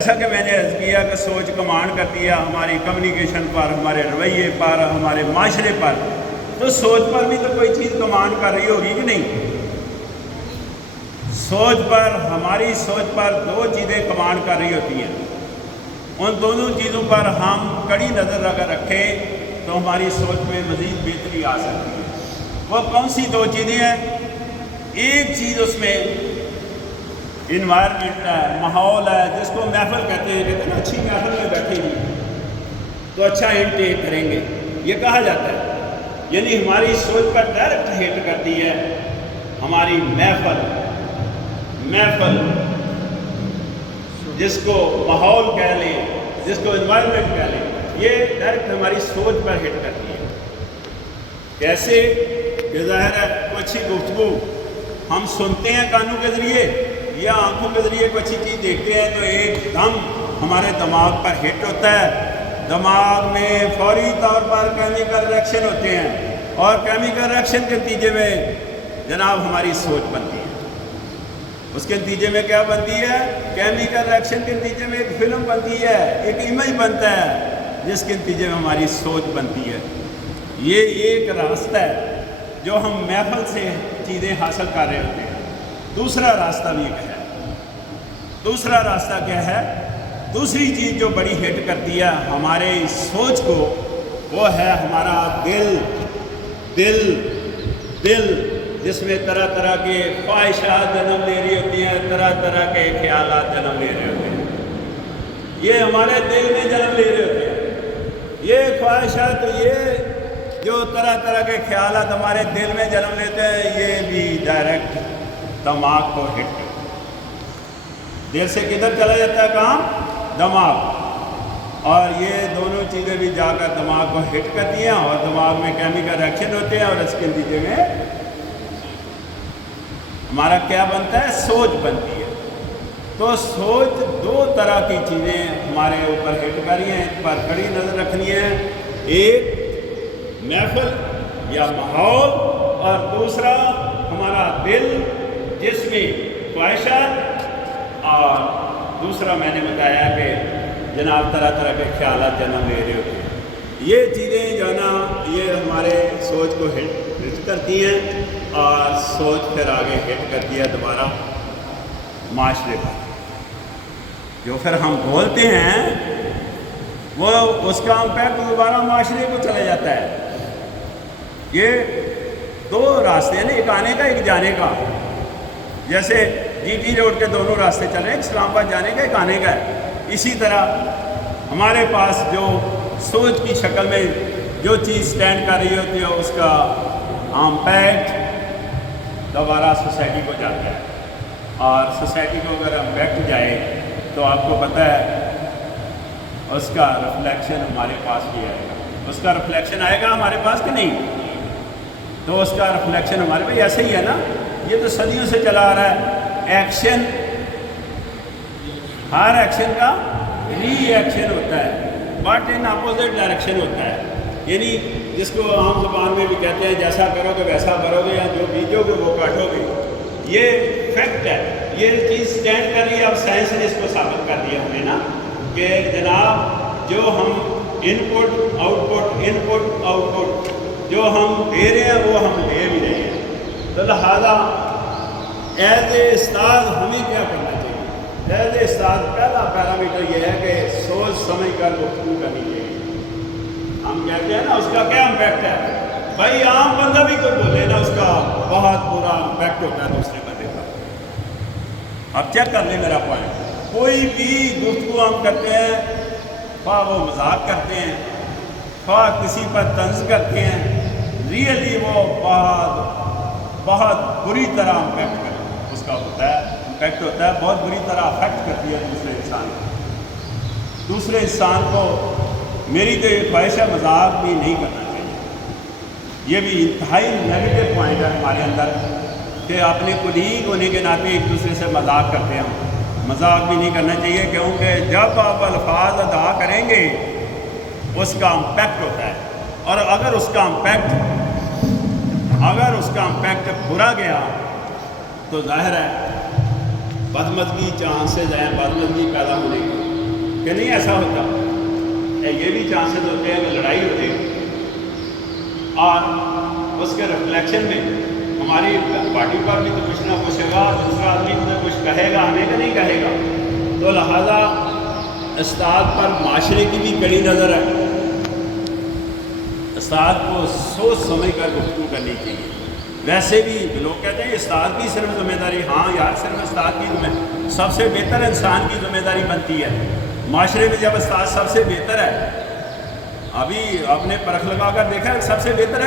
جیسا کہ میں نے عرض کیا کہ سوچ کمانڈ کرتی ہے ہماری کمیونیکیشن پر، ہمارے رویے پر، ہمارے معاشرے پر، تو سوچ پر بھی تو کوئی چیز کمانڈ کر رہی ہوگی کہ نہیں؟ سوچ پر، ہماری سوچ پر دو چیزیں کمانڈ کر رہی ہوتی ہیں. ان دونوں چیزوں پر ہم کڑی نظر اگر رکھیں تو ہماری سوچ میں مزید بہتری آ سکتی ہے. وہ کون سی دو چیزیں ہیں؟ ایک چیز اس میں انوائرمنٹ ہے، ماحول ہے، جس کو محفل کہتے ہیں نا اچھی محفل میں بیٹھیں گے تو اچھا انٹیک کریں گے، یہ کہا جاتا ہے. یعنی ہماری سوچ پر ڈائریکٹ ہٹ کرتی ہے ہماری محفل جس کو ماحول کہہ لیں، جس کو انوائرمنٹ کہہ لیں، یہ ڈائریکٹ ہماری سوچ پر ہٹ کرتی ہے. کیسے؟ کہ ظاہر ہے کوئی اچھی گفتگو ہم سنتے ہیں کانوں کے ذریعے یا آنکھوں کے ذریعے کوئی اچھی چیز دیکھتے ہیں تو ایک دم ہمارے دماغ پر ہٹ ہوتا ہے. دماغ میں فوری طور پر کیمیکل ریئیکشن ہوتے ہیں اور کیمیکل ریئیکشن کے نتیجے میں جناب ہماری سوچ بنتی ہے. اس کے نتیجے میں کیا بنتی ہے؟ کیمیکل ریئیکشن کے نتیجے میں ایک فلم بنتی ہے، ایک امیج بنتا ہے جس کے نتیجے میں ہماری سوچ بنتی ہے. یہ ایک راستہ ہے جو ہم محفل سے چیزیں حاصل کر رہے ہوتے ہیں. دوسرا راستہ بھی ایک ہے. دوسرا راستہ کیا ہے؟ دوسری چیز جو بڑی ہٹ کرتی ہے ہمارے سوچ کو، وہ ہے ہمارا دل جس میں طرح طرح کے خواہشات جنم لے رہی ہوتی ہیں، طرح طرح کے خیالات جنم لے رہے ہوتے ہیں. یہ ہمارے دل میں جنم لے رہے ہوتے ہیں. یہ خواہشات، یہ جو طرح طرح کے خیالات ہمارے دل میں جنم لیتے ہیں، یہ بھی ڈائریکٹ دماغ کو ہٹ کرتے ہیں. دل سے کدھر چلا جاتا ہے کام؟ دماغ. اور یہ دونوں چیزیں بھی جا کر دماغ کو ہٹ کرتی ہیں اور دماغ میں کیمیکل ریئیکشن ہوتے ہیں اور اس کے نتیجے میں ہمارا کیا بنتا ہے؟ سوچ بنتی ہے. تو سوچ دو طرح کی چیزیں ہمارے اوپر ہٹ کر رہی ہیں، اس پر کڑی نظر رکھنی ہے. ایک محفل یا ماحول اور دوسرا ہمارا دل جس میں خواہشات، اور دوسرا میں نے بتایا کہ جناب طرح طرح کے خیالات جنم لے رہے ہوتے ہیں. یہ چیزیں جو ہے نا یہ ہمارے سوچ کو ہٹ کرتی ہیں اور سوچ پھر آگے ہٹ کرتی ہے دوبارہ معاشرے پر. جو پھر ہم بولتے ہیں وہ اس کا امپیکٹ دوبارہ معاشرے کو چلا جاتا ہے. یہ دو راستے ہیں نا، ایک آنے کا ایک جانے کا. جیسے جی ٹی روڈ کے دونوں راستے چل رہے ہیں، ایک اسلام آباد جانے کا ایک آنے کا ہے. اسی طرح ہمارے پاس جو سوچ کی شکل میں جو چیز سٹینڈ کر رہی ہوتی ہے اس کا امپیکٹ دوبارہ سوسائٹی کو جاتا ہے. اور سوسائٹی کو اگر امپیکٹ جائے تو آپ کو پتہ ہے اس کا ریفلیکشن ہمارے پاس بھی آئے گا. اس کا ریفلیکشن آئے گا ہمارے پاس کہ نہیں؟ تو اس کا ریفلیکشن ہمارے پاس ایسے ہی ہے نا. یہ تو صدیوں سے چلا آ رہا ہے. ایکشن، ہر ایکشن کا ری ایکشن ہوتا ہے، بٹ ان اپوزٹ ڈائریکشن ہوتا ہے. یعنی جس کو عام زبان میں بھی کہتے ہیں جیسا کرو گے ویسا کرو گے، یا جو بیجو گے وہ کاٹو گے. یہ فیکٹ ہے، یہ چیز سٹینڈ کر رہی ہے. اب سائنس نے اس کو ثابت کر دیا ہمیں نا کہ جناب جو ہم ان پٹ آؤٹ پٹ جو ہم دے رہے ہیں وہ ہم لے بھی رہے ہیں. تو لہٰذا ایز اے استاد ہمیں کیا کرنا چاہیے؟ ایز اے استاد پہلا پیرامیٹر یہ ہے کہ سوچ سمجھ کر گفتگو کرنی چاہیے. ہم کہتے ہیں نا اس کا کیا امپیکٹ ہے؟ بھائی عام بندہ بھی کوئی بولے نا اس کا بہت برا امپیکٹ ہوتا ہے دوسرے بندے کا. اب چیک کر لیں میرا پوائنٹ. کوئی بھی گفتگو ہم کرتے ہیں، خواہ وہ مذاق کرتے ہیں، خواہ کسی پر طنز کرتے ہیں، ریئلی وہ بہت بری طرح امپیکٹ اس کا ہوتا ہے، امپیکٹ ہوتا ہے، بہت بری طرح افیکٹ کرتی ہے دوسرے انسان کو. دوسرے انسان کو میری تو یہ خواہش ہے مذاق بھی نہیں کرنا چاہیے. یہ بھی انتہائی نیگیٹو پوائنٹ ہے ہمارے اندر کہ اپنے کولیگ ہونے کے ناطے ایک دوسرے سے مذاق کرتے ہیں. مذاق بھی نہیں کرنا چاہیے کیونکہ جب آپ الفاظ ادا کریں گے اس کا امپیکٹ ہوتا ہے. اور اگر اس کا امپیکٹ برا گیا تو ظاہر ہے بدمزگی چانسز ہیں بدمزگی پیدا ہونے کی. کہ نہیں ایسا ہوتا، یہ بھی چانسز ہوتے ہیں کہ لڑائی ہو جائے اور اس کے ریفلیکشن میں ہماری پارٹی پر بھی تو کچھ نہ کچھ ہوگا، دوسرا آدمی بھی تو کچھ کہے گا ہمیں کہ نہیں کہے گا. تو لہٰذا استاد پر معاشرے کی بھی کڑی نظر ہے. استاد کو سوچ سمجھ کر گفتگو کرنی چاہیے. ویسے بھی لوگ کہتے ہیں استاد کی صرف ذمہ داری، ہاں یار صرف استاد کی سب سے بہتر انسان کی ذمہ داری بنتی ہے. معاشرے میں جب استاد سب سے بہتر ہے، ابھی آپ نے پرکھ لگا کر دیکھا سب سے بہتر ہے کہ